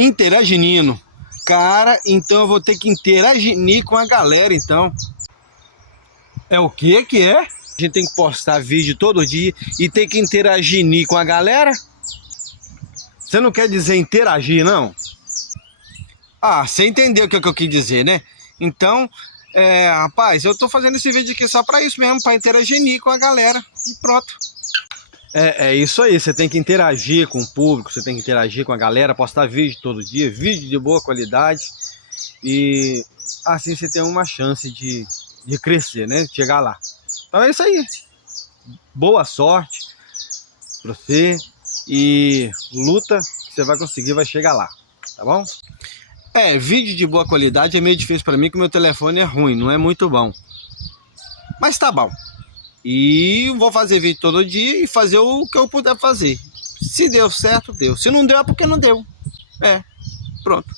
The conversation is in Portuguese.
Interagindo. Cara, então eu vou ter que interagir com a galera, então. É o que que é? A gente tem que postar vídeo todo dia e tem que interagir com a galera? Você não quer dizer interagir, não? Ah, você entendeu o que eu quis dizer, né? Então, rapaz, eu tô fazendo esse vídeo aqui só pra isso mesmo, pra interagir com a galera. E pronto. É isso aí, você tem que interagir com o público, você tem que interagir com a galera, postar vídeo todo dia, vídeo de boa qualidade. E assim você tem uma chance de crescer, né? De chegar lá. Então é isso aí. Boa sorte pra você e luta que você vai conseguir, vai chegar lá, tá bom? Vídeo de boa qualidade é meio difícil pra mim, que o meu telefone é ruim, não é muito bom. Mas tá bom. E vou fazer vídeo todo dia e fazer o que eu puder fazer. Se deu certo, deu. Se não deu, é porque não deu. Pronto.